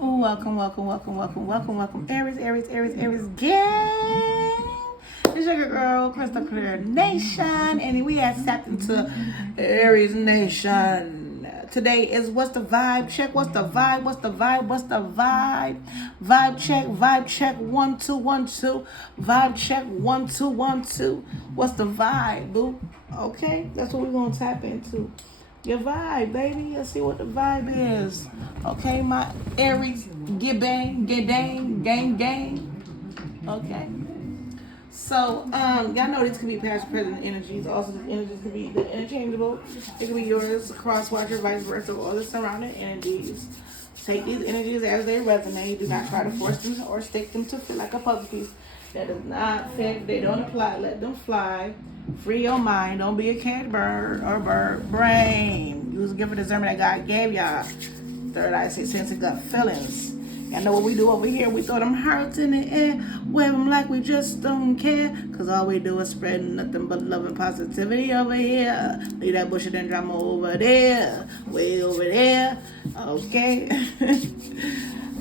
Oh, welcome, Aries, gang. It's your girl, Crystal Clear Nation, and we have stepped into Aries Nation. Today is what's the vibe check? What's the vibe? What's the vibe? What's the vibe? Vibe check, 1 2 1 2. Vibe check, 1 2 1 2. What's the vibe, boo? Okay, that's what we're gonna tap into. Your vibe, baby. Let's see what the vibe is. Okay, my Aries, get bang, get dang, gang. Okay. So, y'all know these could be past, present energies. Also, these energies could be interchangeable. It could be yours, crosswatcher, vice versa, or the surrounding energies. Take these energies as they resonate. Do not try to force them or stick them to fit like a puzzle piece. That does not fit. They don't apply. Let them fly. Free your mind. Don't be a cat, bird, or bird brain. Use the gift of discernment that God gave y'all. Third eye, sixth sense, and gut feelings. Y'all know what we do over here? We throw them hearts in the air, wave them like we just don't care. Cause all we do is spread nothing but love and positivity over here. Leave that bullshit and drama over there, way over there. Okay.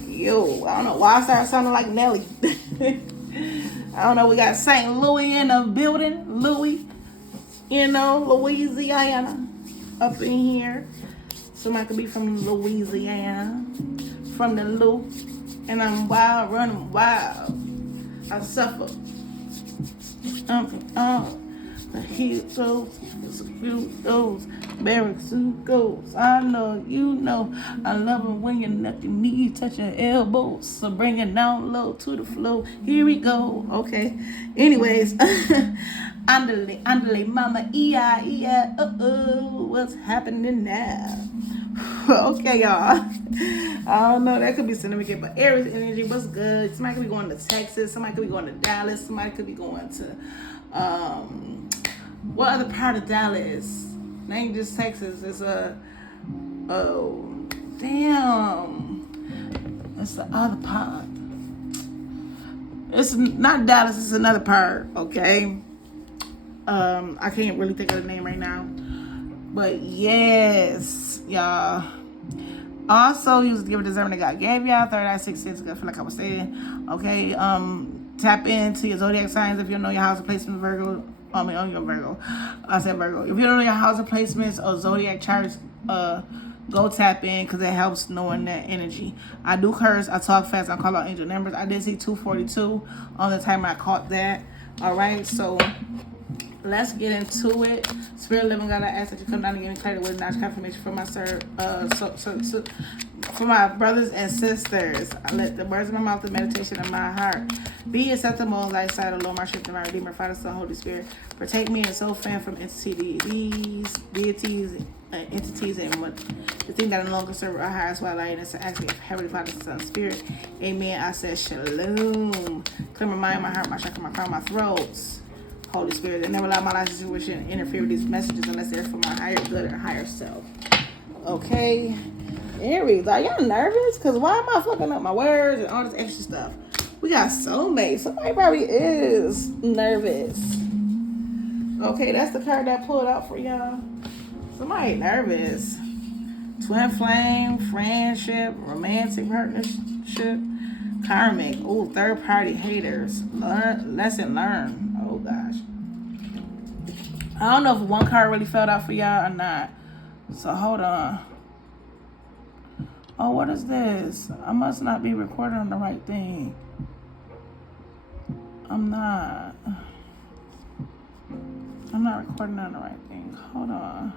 Yo, I don't know why I started sounding like Nelly. I don't know, we got St. Louis in the building. Louis, Louisiana up in here. Somebody could be from Louisiana, from the Lou, and I'm wild, running wild. I suffer. The heroes, those barracks who goes. I know, you know, I love it when your neck and knees touch your elbows. So bring it down low to the flow. Here we go. Okay. Anyways, andale, mama, iya, what's happening now? Okay, y'all. I don't know. That could be significant, but Aries energy, what's good? Somebody could be going to Texas. Somebody could be going to Dallas. Somebody could be going to what other part of Dallas? Ain't just Texas. It's oh damn. It's the other part. It's not Dallas. It's another part. Okay. I can't really think of the name right now. But yes, y'all. Also, use the gift of discernment that God gave y'all. Third eye, sixth sense. I feel like I was saying. Okay. Tap into your zodiac signs if you know your house of placement, Virgo. On your Virgo. I said Virgo. If you don't know your house of placements or zodiac charts, go tap in because it helps knowing that energy. I do curse. I talk fast. I call out angel numbers. I did see 242 on the timer. I caught that. All right. So let's get into it. Spirit living God, I ask that you come down and give me clarity with knowledge, confirmation for my for my brothers and sisters. I let the words of my mouth, the meditation of my heart be acceptable on light side of Lord, my strength, and my Redeemer, Father, Son, Holy Spirit. Protect me and soul fan from these deities, entities, and what the thing that no longer serve our highest while light is actually Heavenly Father, Son, Spirit. Amen. I said shalom. Clear my mind, my heart, my chakra, my crown, my throats. Holy Spirit, and never allow my life situation to interfere with these messages unless they're for my higher good or higher self. Okay. Aries, are y'all nervous? Because why am I fucking up my words and all this extra stuff? We got soulmates. Somebody probably is nervous. Okay, that's the card that I pulled out for y'all. Somebody nervous. Twin flame, friendship, romantic partnership, karmic. Oh, third party haters. Lesson learned. Oh gosh. I don't know if one card really fell out for y'all or not. So hold on. Oh, what is this? I must not be recording on the right thing. I'm not recording on the right thing. Hold on.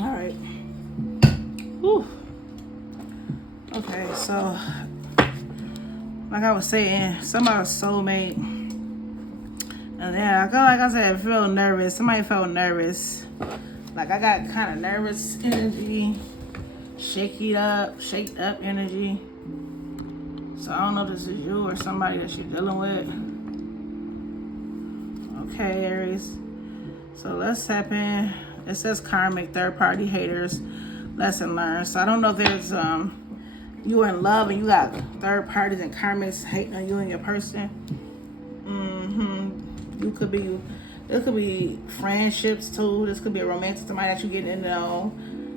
All right. Whew. Okay, so like I was saying, somebody's soulmate. And yeah, like I said, I feel nervous. Somebody felt nervous. Like I got kind of nervous energy. Shaked up energy. So I don't know if this is you or somebody that you're dealing with. Okay, Aries. So let's tap in. It says karmic, third party haters. Lesson learned. So I don't know if there's you are in love and you got third parties and karmics hating on you and your person. This could be friendships too. This could be a romantic somebody that you get to know.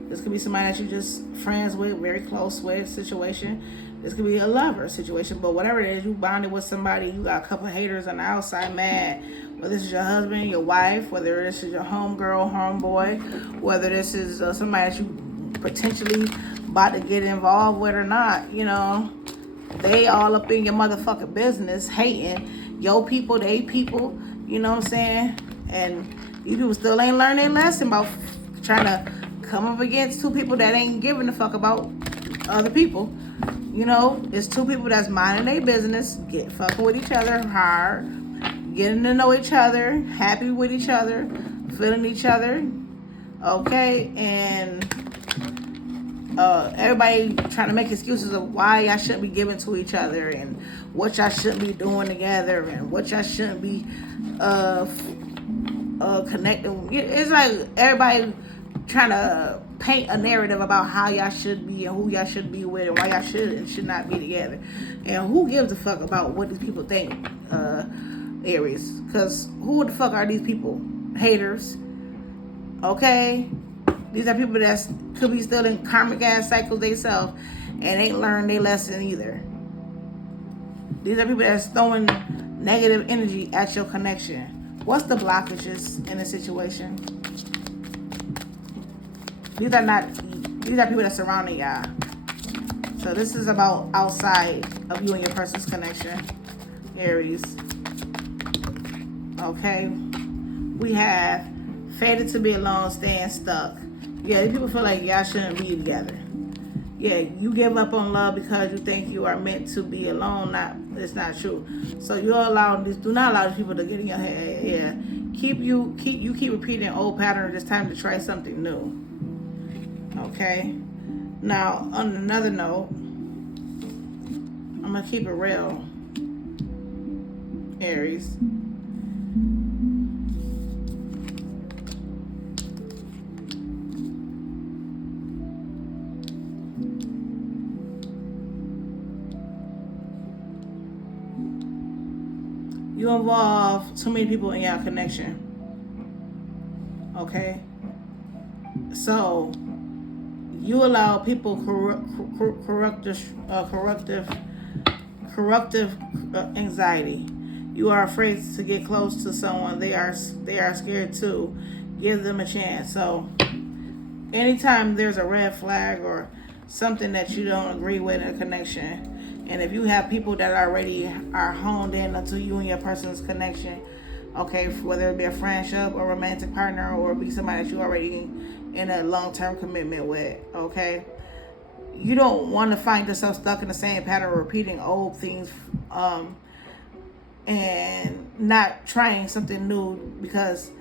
This could be somebody that you just friends with, very close with situation. This could be a lover situation, but whatever it is, you bonded with somebody, you got a couple haters on the outside mad. Whether this is your husband, your wife, whether this is your homegirl, homeboy, whether this is somebody that you potentially about to get involved with or not, you know, they all up in your motherfucking business, hating your people, they people, you know what I'm saying? And these people still ain't learned their lesson about trying to come up against two people that ain't giving a fuck about other people. You know, it's two people that's minding their business, get fucking with each other hard, getting to know each other, happy with each other, feeling each other, okay? And everybody trying to make excuses of why y'all shouldn't be giving to each other and what y'all shouldn't be doing together and what y'all shouldn't be connecting. It's like everybody trying to paint a narrative about how y'all should be and who y'all should be with and why y'all should and should not be together. And who gives a fuck about what these people think, Aries? Because who the fuck are these people? Haters. Okay? These are people that could be still in karmic ass cycles themselves and ain't learned their lesson either. These are people that's throwing negative energy at your connection. What's the blockages in the situation? These are people that surrounding y'all. So this is about outside of you and your person's connection, Aries. Okay? We have fated to be alone, staying stuck. Yeah, these people feel like y'all shouldn't be together. Yeah, you give up on love because you think you are meant to be alone. It's not true. So do not allow these people to get in your head. Yeah, keep repeating old patterns. It's time to try something new. Okay. Now, on another note, I'm gonna keep it real, Aries. You involve too many people in your connection. Okay? So, you allow people corruptive anxiety. You are afraid to get close to someone. They are scared to give them a chance. So, anytime there's a red flag or something that you don't agree with in a connection, and if you have people that already are honed in onto you and your person's connection, okay, whether it be a friendship or romantic partner or be somebody that you already in a long-term commitment with, okay, you don't want to find yourself stuck in the same pattern of repeating old things and not trying something new because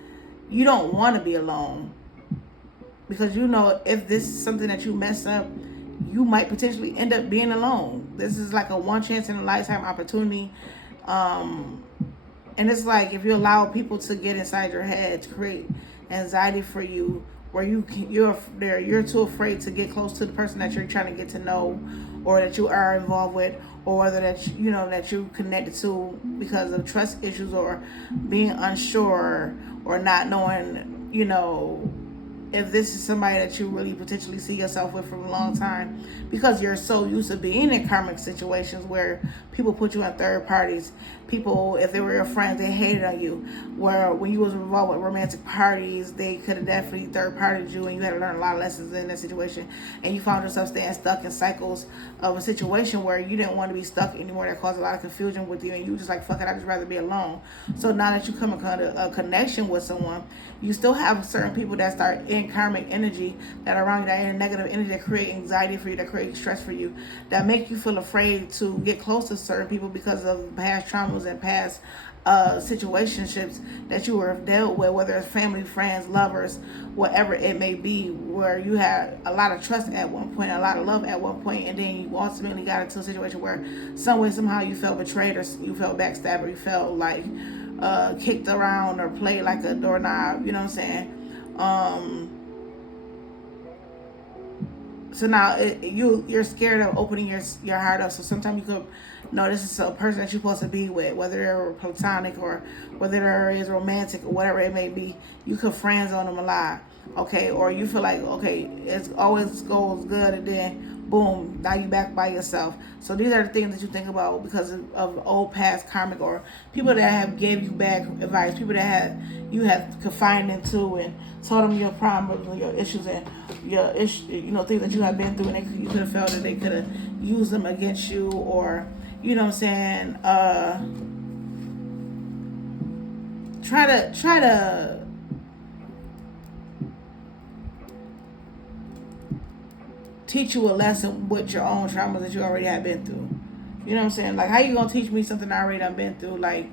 you don't want to be alone. Because you know if this is something that you mess up, you might potentially end up being alone. This is like a one chance in a lifetime opportunity. And it's like if you allow people to get inside your head to create anxiety for you, where you're too afraid to get close to the person that you're trying to get to know, or that you are involved with, or whether that that you connected to because of trust issues or being unsure or not knowing if this is somebody that you really potentially see yourself with for a long time, because you're so used to being in karmic situations where people put you in third parties. People, if they were your friends, they hated on you. Where when you was involved with romantic parties, they could have definitely third partied you, and you had to learn a lot of lessons in that situation. And you found yourself staying stuck in cycles of a situation where you didn't want to be stuck anymore. That caused a lot of confusion with you, and you were just like, fuck it, I'd just rather be alone. So now that you come in a connection with someone, you still have certain people that start in karmic energy that are around you, that are in negative energy, that create anxiety for you, that create stress for you, that make you feel afraid to get close to certain people because of past traumas and past situationships that you were dealt with, whether it's family, friends, lovers, whatever it may be, where you had a lot of trust at one point, a lot of love at one point, and then you ultimately got into a situation where some way, somehow you felt betrayed, or you felt backstabbed, or you felt like kicked around or played like a doorknob, you know what I'm saying? So now you're scared of opening your heart up. So sometimes you could know this is a person that you're supposed to be with, whether they're platonic or whether they're is romantic or whatever it may be. You could friends on them a lot, okay? Or you feel like, okay, it always goes good, and then boom, now you back by yourself. So these are the things that you think about because of old past karmic or people that have gave you bad advice, people that you have confined into and told them your problems and your issues and your things that you have been through, and you could have felt that they could have used them against you, or you know what I'm saying, try to teach you a lesson with your own traumas that you already have been through. You know what I'm saying? Like, how you gonna teach me something I already done been through? Like,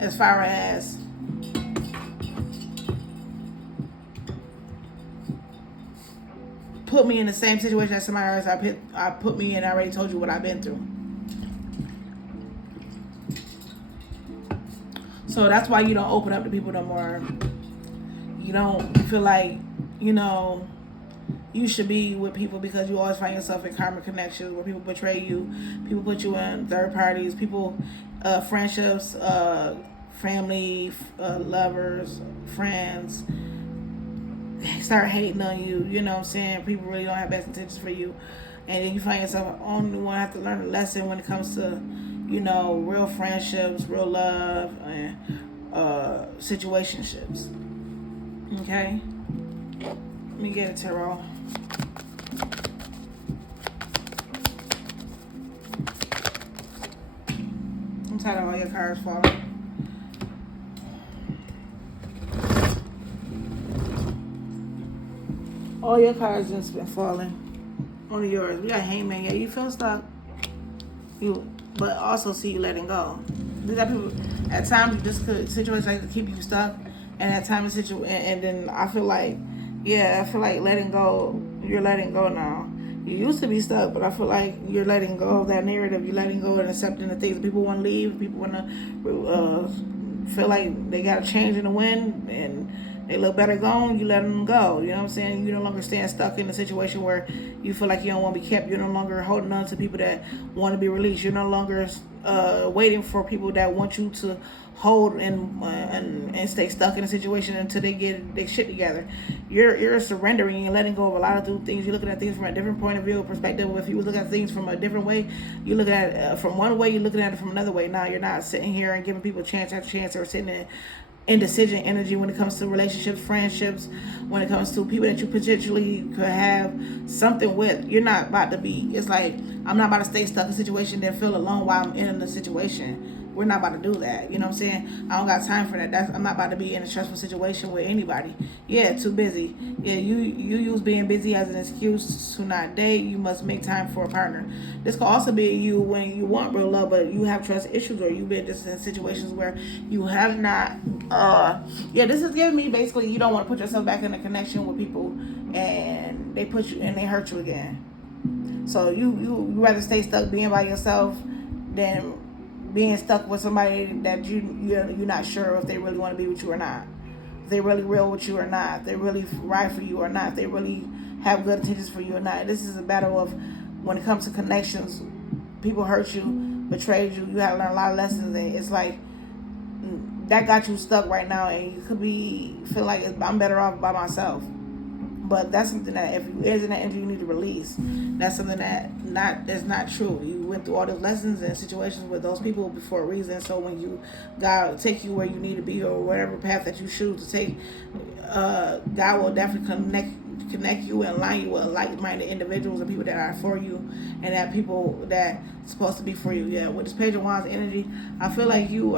as far as put me in the same situation as somebody else I put me in. I already told you what I've been through. So that's why you don't open up to people no more. You don't feel like, you should be with people because you always find yourself in karmic connections where people betray you, people put you in third parties, people, friendships, family, lovers, friends, start hating on you. You know what I'm saying? People really don't have best intentions for you. And then you find yourself only one have to learn a lesson when it comes to, real friendships, real love, and situationships. Okay? Let me get a tarot. I'm tired of all your cards falling. All your cards just been falling. Only yours. We got Hangman. Yeah, you feel stuck. But also see you letting go. These are people. At times, this could situations like to keep you stuck, and at times, and then I feel like, letting go. You're letting go now. You used to be stuck, but I feel like you're letting go of that narrative. You're letting go and accepting the things. People want to leave. People want to feel like they got a change in the wind and they look better gone. You let them go. You know what I'm saying? You no longer stand stuck in a situation where you feel like you don't want to be kept. You're no longer holding on to people that want to be released. You're no longer waiting for people that want you to hold and stay stuck in a situation until they get their shit together. You're surrendering and letting go of a lot of things. You're looking at things from a different point of view, perspective. If you look at things from a different way, you look at it from one way, you're looking at it from another way. Now you're not sitting here and giving people chance after chance, or sitting in indecision energy when it comes to relationships, friendships, when it comes to people that you potentially could have something with. You're not about to be, it's like, I'm not about to stay stuck in a situation and feel alone while I'm in the situation. We're not about to do that. You know what I'm saying? I don't got time for that. I'm not about to be in a stressful situation with anybody. Yeah, too busy. Yeah, you use being busy as an excuse to not date. You must make time for a partner. This could also be you when you want real love, but you have trust issues, or you've been just in situations where you have not. This is giving me basically you don't want to put yourself back in a connection with people, and they put you and they hurt you again. So you rather stay stuck being by yourself than being stuck with somebody that you're not sure if they really want to be with you or not, if they really real with you or not, if they really right for you or not, if they really have good intentions for you or not. This is a battle of when it comes to connections. People hurt you, betrayed you. You have to learn a lot of lessons, and it's like that got you stuck right now, and you could feel like I'm better off by myself. But that's something that if you is in that energy, you need to release. That's something that's not true. You went through all those lessons and situations with those people for a reason. So when God will take you where you need to be, or whatever path that you choose to take, God will definitely connect you and align you with like-minded individuals and people that are for you, and that people that supposed to be for you. Yeah, with this Page of Wands energy, I feel like you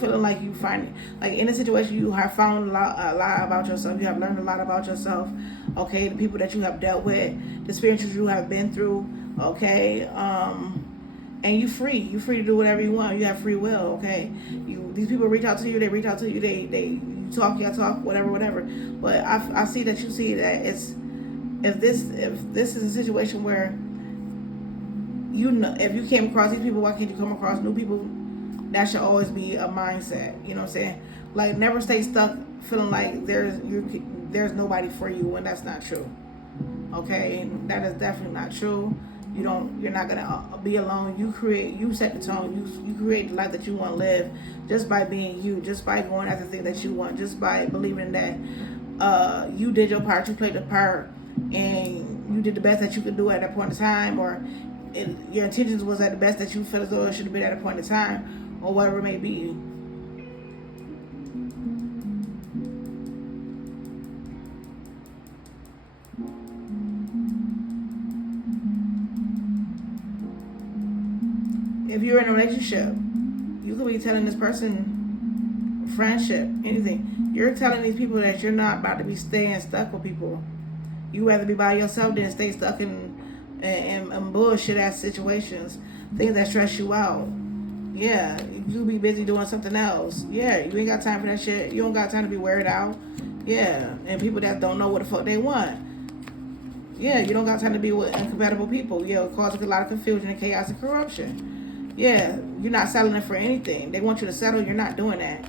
feeling like you find like in a situation you have found a lot about yourself. You have learned a lot about yourself. Okay, the people that you have dealt with, the experiences you have been through. Okay, and you free. You free to do whatever you want. You have free will. Okay, these people reach out to you. They reach out to you. They you talk. You talk. Whatever. But I see that you see that it's if this is a situation where if you came across these people, why can't you come across new people? That should always be a mindset. You know what I'm saying? Like, never stay stuck feeling like there's nobody for you when that's not true. Okay, and that is definitely not true. You're not gonna be alone. You set the tone. You create the life that you want to live, just by being you, just by going after the thing that you want, just by believing that you did your part, you played the part, and you did the best that you could do at that point in time, or your intentions was at the best that you felt as though it should have been at a point in time, or whatever it may be. If you're in a relationship, you could be telling this person, friendship, anything. You're telling these people that you're not about to be staying stuck with people. You rather be by yourself than stay stuck in bullshit ass situations, things that stress you out. Yeah, you be busy doing something else. Yeah, you ain't got time for that shit. You don't got time to be worried out. Yeah, and people that don't know what the fuck they want. Yeah, you don't got time to be with incompatible people. Yeah, it causes a lot of confusion and chaos and corruption. Yeah, you're not settling for anything. They want you to settle. You're not doing that.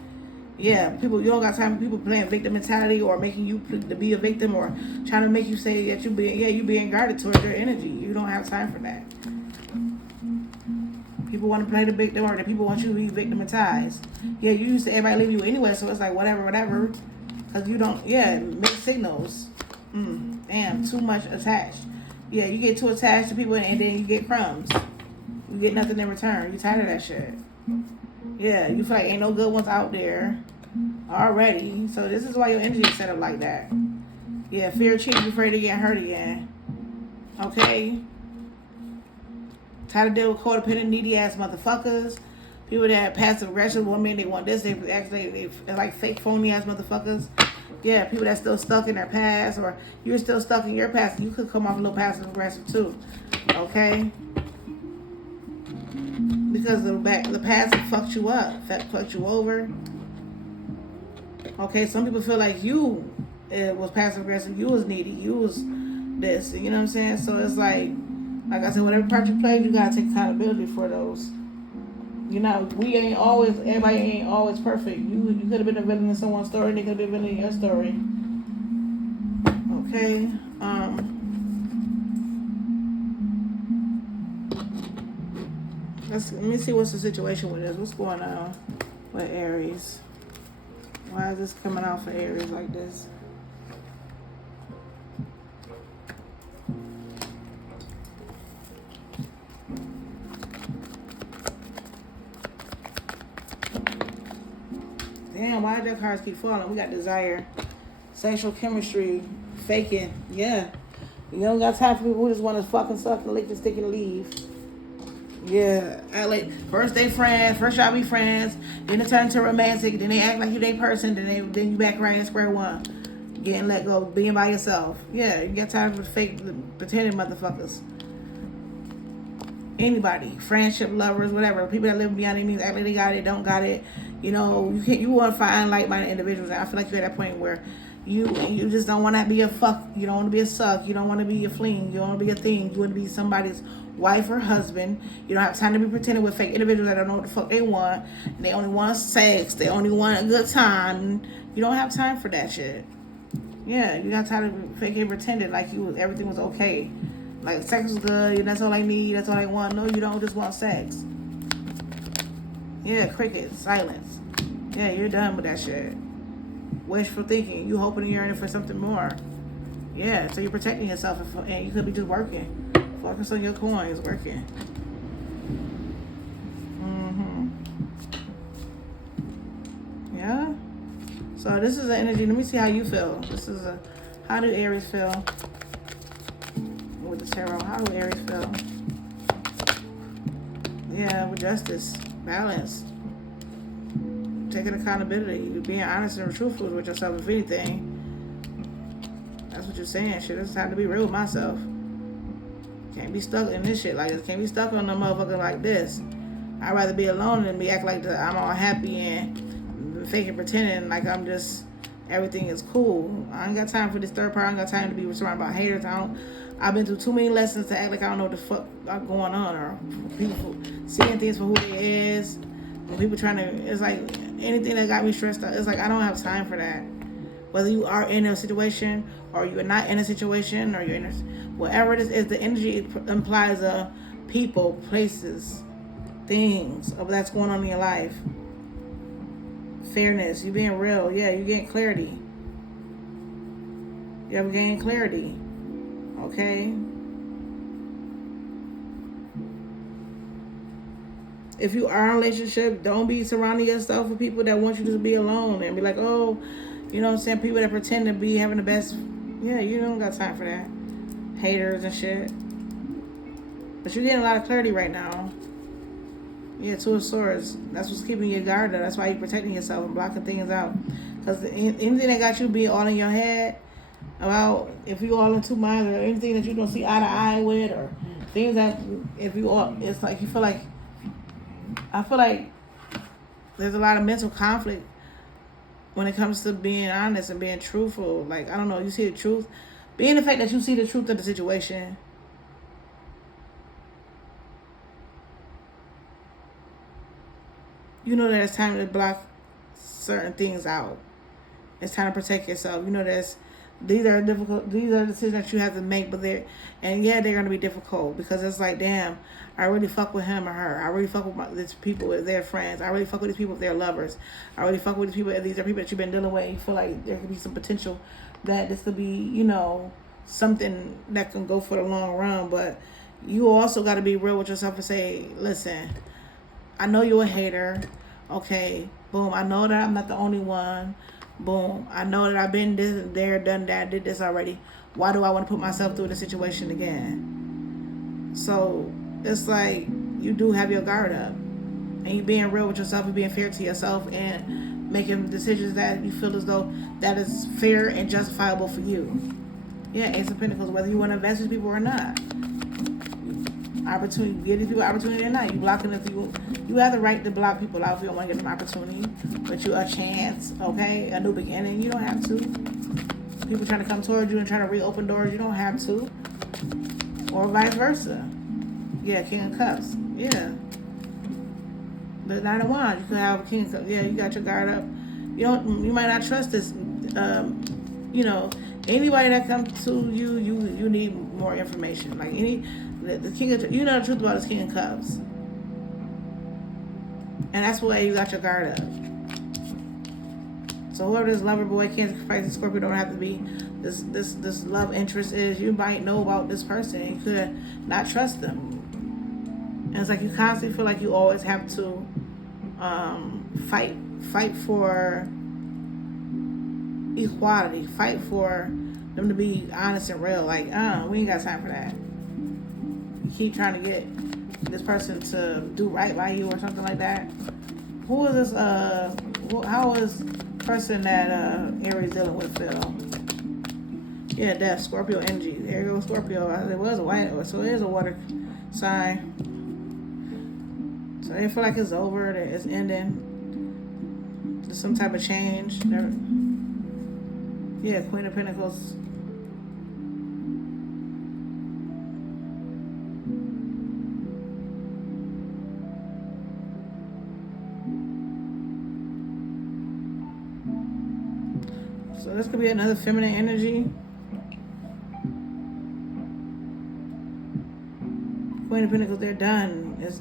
Yeah, you don't got time for people playing victim mentality or making you to be a victim or trying to make you say that you being guarded towards your energy. You don't have time for that. People want to play the victim, or the people want you to be victimized. Yeah, you used to everybody leave you anyway, so it's like whatever. Because you don't, mixed signals. Damn, too much attached. Yeah, you get too attached to people and then you get crumbs. You get nothing in return. You tired of that shit. Yeah, you feel like ain't no good ones out there already. So this is why your energy is set up like that. Yeah, fear of cheating, afraid to get hurt again. Okay? Tired of dealing with codependent, needy ass motherfuckers. People that have passive aggressive women, they want this, they're like fake phony ass motherfuckers. Yeah, people that's still stuck in their past, or you're still stuck in your past. You could come off a little passive aggressive too. Okay? Because the past fucked you up, fucked you over. Okay, some people feel like you was passive aggressive, you was needy, you was this, you know what I'm saying? So it's like I said, whatever part you played, you gotta take accountability for those. You know, everybody ain't always perfect. You could have been a villain in someone's story, they could have been a villain in your story. Okay, let me see what's the situation with this. What's going on with Aries? Why is this coming out for Aries like this? Damn, why did their cards keep falling? We got desire, sexual chemistry, faking. Yeah. You don't got time for people who just want to fucking suck and lick the stick and leave. Yeah. First they friends, first y'all be friends, then it turn to romantic, then they act like you they person, then you back around at square one. Getting let go, being by yourself. Yeah, you got time for fake pretending motherfuckers. Anybody, friendship, lovers, whatever. People that live beyond their means, act like they got it, don't got it. You know, you want to find like-minded individuals. And I feel like you're at that point where you just don't want to be a fuck. You don't want to be a suck. You don't want to be a fling. You don't want to be a thing. You want to be somebody's wife or husband. You don't have time to be pretending with fake individuals that don't know what the fuck they want. And they only want sex. They only want a good time. You don't have time for that shit. Yeah, you got time to fake and pretending like everything was okay. Like, sex is good, that's all I need, that's all I want. No, you don't just want sex. Yeah, crickets, silence. Yeah, you're done with that shit. Wishful thinking. You hoping and yearning for something more. Yeah, so you're protecting yourself, and you could be just working. Focus on your coins, working. Yeah? So this is the energy. Let me see how you feel. How do Aries feel? With the tarot, how do Aries feel? Yeah, with justice, balance, taking accountability, being honest and truthful with yourself. If anything, that's what you're saying. Shit, it's time to be real with myself. Can't be stuck in this shit like this. Can't be stuck on no motherfucker like this. I'd rather be alone than be act like I'm all happy and faking pretending like I'm just everything is cool. I ain't got time for this third part. I ain't got time to be surrounded by haters. I've been through too many lessons to act like I don't know what the fuck going on, or people seeing things for who they is. When people trying to, it's like anything that got me stressed out. It's like I don't have time for that. Whether you are in a situation or you're not in a situation or you're in a, whatever it is the energy implies people, places, things of that's going on in your life. Fairness, you being real, yeah, you getting clarity. You ever gain clarity, okay? If you are in a relationship, don't be surrounding yourself with people that want you to be alone and be like, oh, you know what I'm saying? People that pretend to be having the best. Yeah, you don't got time for that. Haters and shit. But you're getting a lot of clarity right now. Yeah, Two of Swords. That's what's keeping your guard up. That's why you're protecting yourself and blocking things out. Because anything that got you being all in your head about if you all in two minds or anything that you don't see eye to eye with or things that if you all, it's like you feel like, I feel like there's a lot of mental conflict when it comes to being honest and being truthful. Like, I don't know, you see the truth. Being the fact that you see the truth of the situation. You know that it's time to block certain things out. It's time to protect yourself. You know these are difficult. These are decisions that you have to make, but they're going to be difficult because it's like, damn, I really fuck with him or her. I really fuck with these people with their friends. I really fuck with these people with their lovers. I really fuck with these people. These are people that you've been dealing with. You feel like there could be some potential that this could be, you know, something that can go for the long run. But you also got to be real with yourself and say, listen, I know you're a hater. Okay, boom. I know that I'm not the only one. Boom. I know that I've been there, done that, did this already. Why do I want to put myself through the situation again? So it's like you do have your guard up. And you being real with yourself and being fair to yourself and making decisions that you feel as though that is fair and justifiable for you. Yeah, Ace of Pentacles, whether you want to invest with people or not. Opportunity, give these people opportunity or not. You blocking the people. You have the right to block people out if you don't want to give them opportunity. But you a chance, okay? A new beginning. You don't have to. People trying to come towards you and trying to reopen doors. You don't have to. Or vice versa. Yeah, King of Cups. Yeah. The Nine of Wands. You could have a King of Cups. Yeah, you got your guard up. You might not trust this. You know, anybody that comes to you, you need more information. Like the King of, you know the truth about this King of Cups. And that's why you got your guard up. So whoever this lover, boy, Cancer, Pisces, Scorpio, don't have to be this love interest is. You might know about this person. You could not trust them. And it's like you constantly feel like you always have to fight for equality. Fight for them to be honest and real. Like, we ain't got time for that. You keep trying to get this person to do right by you or something like that. Who is this? How is person that Aries dealing with feel? Yeah, Death, Scorpio energy. There goes Scorpio. It was a white, so it is a water sign. So they feel like it's over. That it's ending. There's some type of change. Yeah, Queen of Pentacles. So this could be another feminine energy. Queen of Pentacles, they're done. It's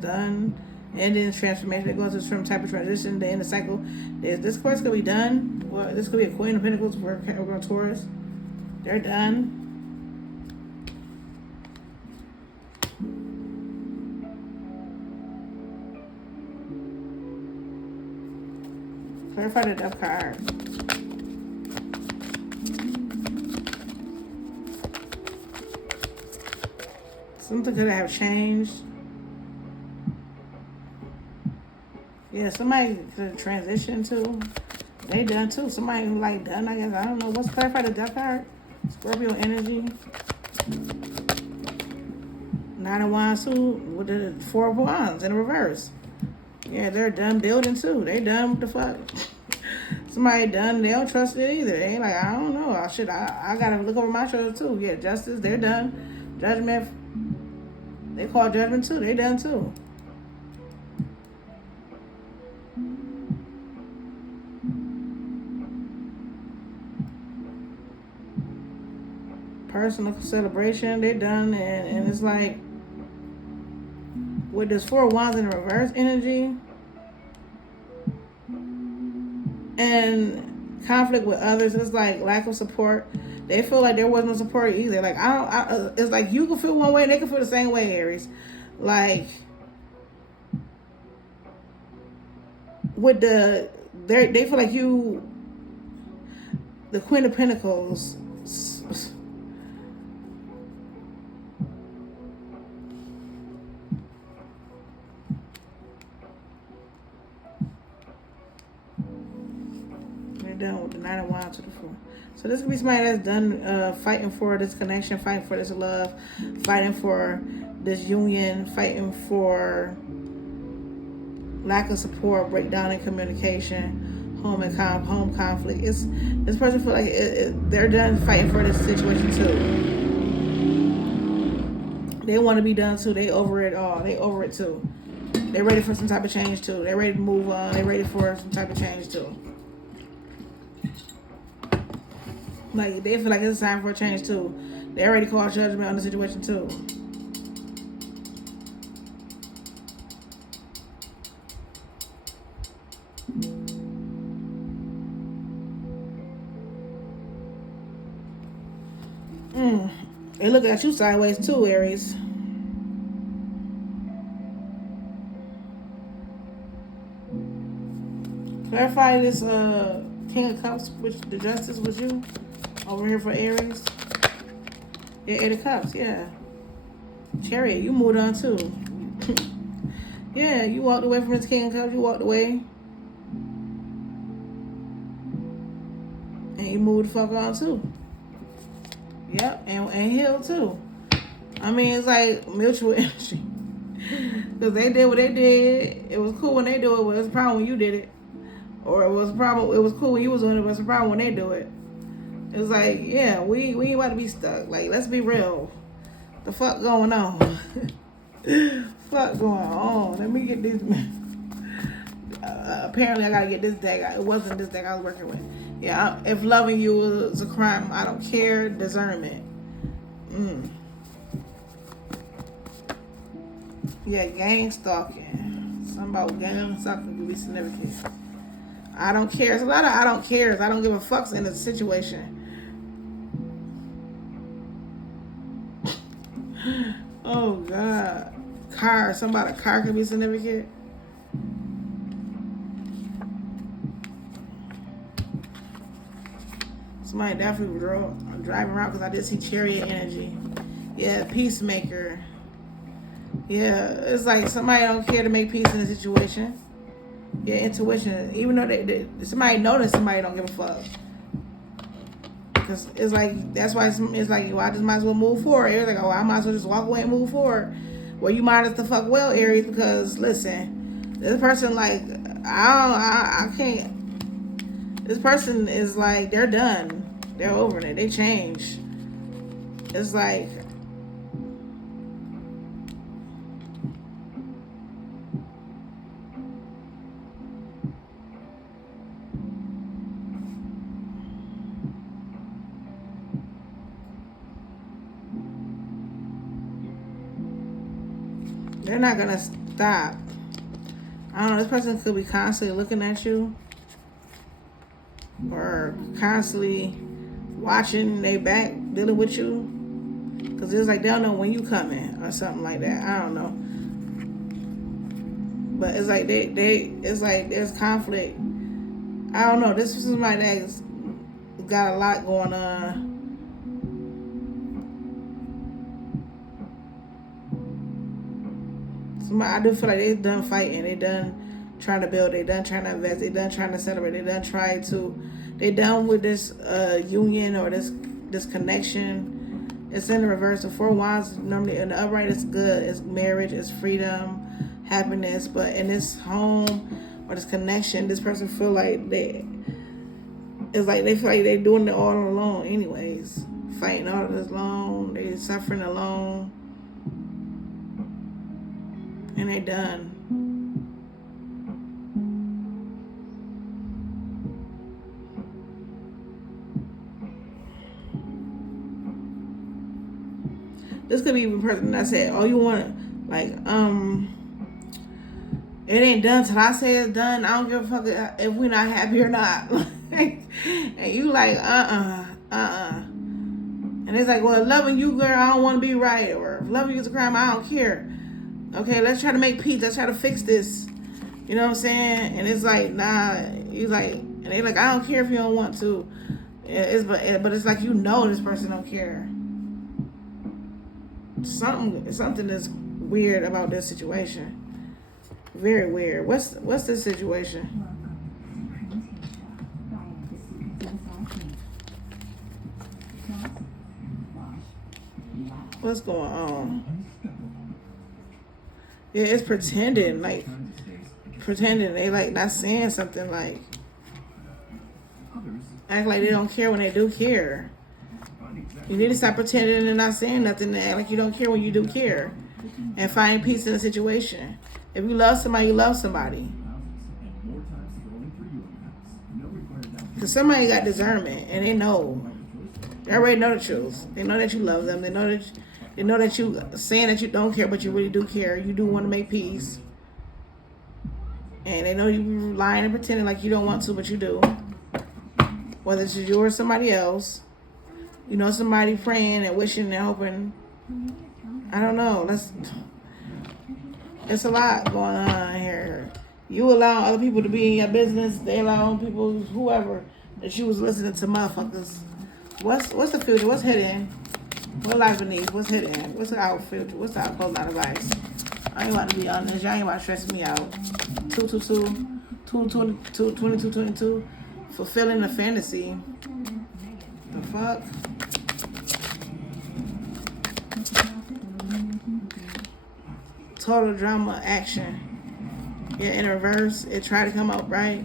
done. Ending transformation. They're going through some type of transition. They end the cycle. This course could be done. Well, this could be a Queen of Pentacles for Taurus. They're done. Clarify the Death card. Something could have changed. Yeah, somebody could have transitioned too. They done too. Somebody who like done, I guess. I don't know. What's clarify the Death card? Scorpio energy. Nine of Wands too, with the Four of Wands in reverse. Yeah, they're done building too. They done with the fuck. Somebody done, they don't trust it either. They ain't like, I don't know. I gotta look over my shoulder too. Yeah, justice, they're done. Judgment, they call judgment too. They done too. personal celebration. They're done, and it's like with this 4 of Wands in reverse energy and conflict with others, it's like lack of support. They feel like there wasn't no support either. Like it's like you can feel one way and they can feel the same way, Aries. Like with they feel like you, the Queen of Pentacles. They're done with the 9 of Wands to the 4. So this could be somebody that's done fighting for this connection, fighting for this love, fighting for this union, fighting for lack of support, breakdown in communication, home conflict. It's this person feel like they're done fighting for this situation too. They want to be done too. They over it all. They over it too. They're ready for some type of change too. They're ready to move on. They're ready for some type of change too. Like they feel like it's time for a change too. They already called judgment on the situation too. They look at you sideways too, Aries. Clarify this King of Cups, which the Justice was you over here for Aries. Yeah, 8 of Cups, yeah. Chariot, you moved on too. Yeah, you walked away from this King of Cups, you walked away. And you moved the fuck on too. Yep, and healed too. I mean, it's like mutual energy. Because they did what they did. It was cool when they do it, but it's a problem when you did it. Or it was cool when you was doing it, but it's a problem when they do it. It's like, yeah, we ain't about to be stuck. Like, let's be real. The fuck going on? Fuck going on? Let me get this. Apparently, I gotta get this deck. It wasn't this deck I was working with. Yeah, if loving you was a crime, I don't care. Discernment. Yeah, gang stalking. Something about gang stalking could be significant. I don't care. It's a lot of I don't cares. I don't give a fucks in the situation. Oh God. Car. Something about a car could be significant. Somebody definitely driving around because I did see chariot energy. Yeah, peacemaker. Yeah, it's like somebody don't care to make peace in a situation. Yeah, intuition. Even though somebody notice, somebody don't give a fuck. Because it's like, that's why it's like, well, I just might as well move forward. It's like, oh, I might as well just walk away and move forward. Well, you might as the fuck well, Aries, because listen, this person like, I can't. This person is like, they're done. They're over it. They changed. It's like, they're not gonna stop. I don't know, this person could be constantly looking at you or constantly watching they back, dealing with you. Because it's like they don't know when you coming or something like that. I don't know. But it's like it's like there's conflict. I don't know. This is somebody that's got a lot going on. I do feel like they done fighting. They done trying to build. They done trying to invest. They done trying to celebrate. They done try to. They done with this union or this connection. It's in the reverse. The 4 of Wands normally in the upright is good. It's marriage. It's freedom, happiness. But in this home or this connection, this person feel like they feel like they're doing it all alone. Anyways, fighting all of this alone. They suffering alone. And they done. This could be even a person that said, oh, you want it, like, it ain't done till I say it's done. I don't give a fuck if we're not happy or not. And you like, And it's like, well, loving you, girl, I don't want to be right. Or if loving you is a crime, I don't care. Okay, let's try to make peace. Let's try to fix this. You know what I'm saying? And it's like, nah. He's like, and they like, I don't care if you don't want to. But it's like, you know, this person don't care. Something is weird about this situation. Very weird. What's this situation? What's going on? Yeah, it's pretending. They like not saying something, like act like they don't care when they do care. You need to stop pretending and not saying nothing and act like you don't care when you do care. And find peace in the situation. If you love somebody, you love somebody. Because somebody got discernment and they know. They already know the truth. They know that you love them. They know that you saying that you don't care, but you really do care. You do want to make peace. And they know you lying and pretending like you don't want to, but you do. Whether it's you or somebody else. You know, somebody praying and wishing and hoping. I don't know. It's a lot going on here. You allow other people to be in your business. They allow people, whoever, that you was listening to motherfuckers. What's the future? What's hidden? What lies beneath? What's hidden? What's the outfit? What's the outcome, not advice? I ain't about to be honest. Y'all ain't about to stress me out. 2222, fulfilling the fantasy. The fuck? Total drama action. Yeah, in reverse, it tried to come out right.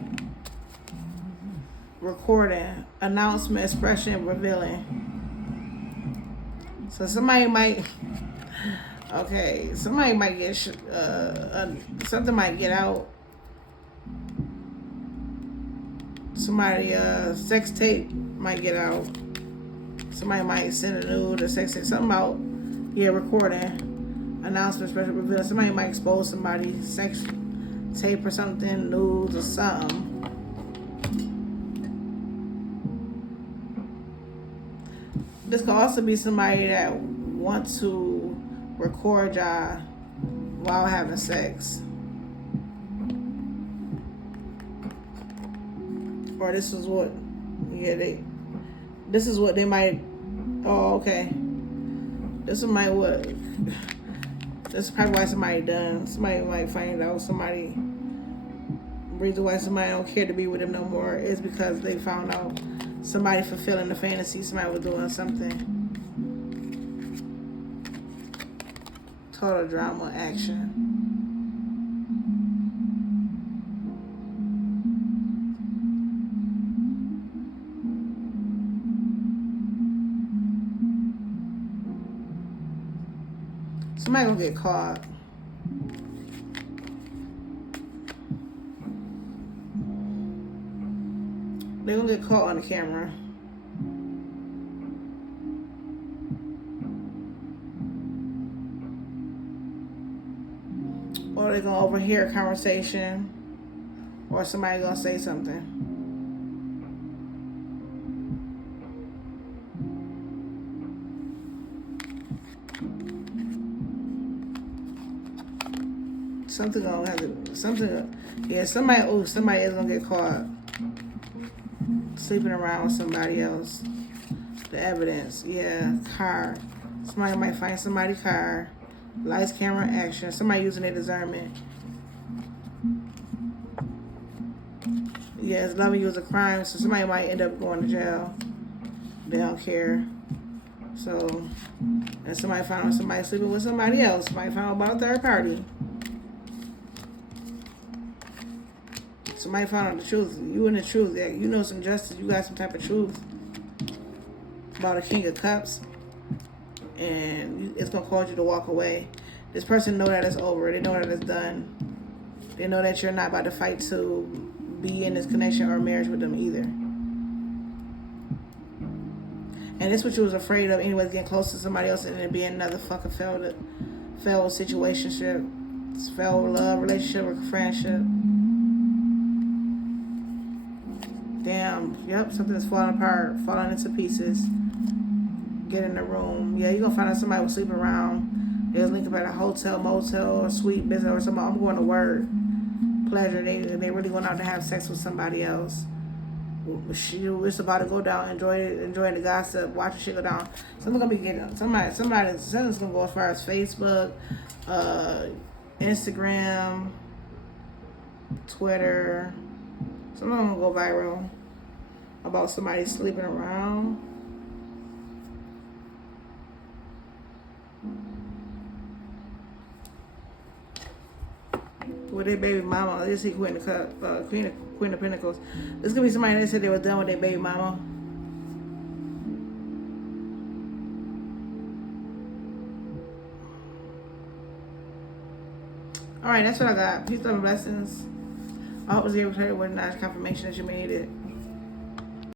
Recording, announcement, expression, revealing. So somebody might get something might get out. Somebody sex tape might get out. Somebody might send a nude or sex tape, something out. Yeah, recording, announcement, special reveal. Somebody might expose somebody's sex tape or something, nudes or something. This could also be somebody that wants to record y'all while having sex. Or this is what they might, oh, okay. This is probably why somebody done. Somebody might find out reason why somebody don't care to be with them no more is because they found out somebody fulfilling the fantasy, somebody was doing something. Total drama action. Somebody gonna get caught. They're gonna get caught on the camera. Or they're gonna overhear a conversation. Or somebody gonna say something. Somebody is gonna get caught sleeping around with somebody else. The evidence, car. Somebody might find somebody's car. Lights, camera, action. Somebody using their discernment. Yes, loving you is a crime, so somebody might end up going to jail. They don't care. So, and somebody found somebody sleeping with somebody else. Somebody found out about a third party. Somebody found out the truth. You and the truth. Yeah, you know some justice. You got some type of truth about a King of Cups. And it's going to cause you to walk away. This person know that it's over. They know that it's done. They know that you're not about to fight to be in this connection or marriage with them either. And this what you was afraid of anyways, getting close to somebody else and it being another fucking failed situationship, failed love, relationship, or friendship. Damn, yep, something's falling apart, falling into pieces. Get in the room. Yeah, you're gonna find out somebody was sleeping around. They was linked up at a hotel, motel, or sweet business or something. I'm going to work. Pleasure. They really went out to have sex with somebody else. It's about to go down. Enjoying the gossip, watching shit go down. Something's gonna be getting something's gonna go as far as Facebook, Instagram, Twitter. Something's gonna go viral about somebody sleeping around. With their baby mama. This is Queen of Cup, Queen of Pentacles. This could be somebody that said they were done with their baby mama. All right, that's what I got. Peace, love, and blessings. I hope it was able to tell you what nice confirmation that you made it.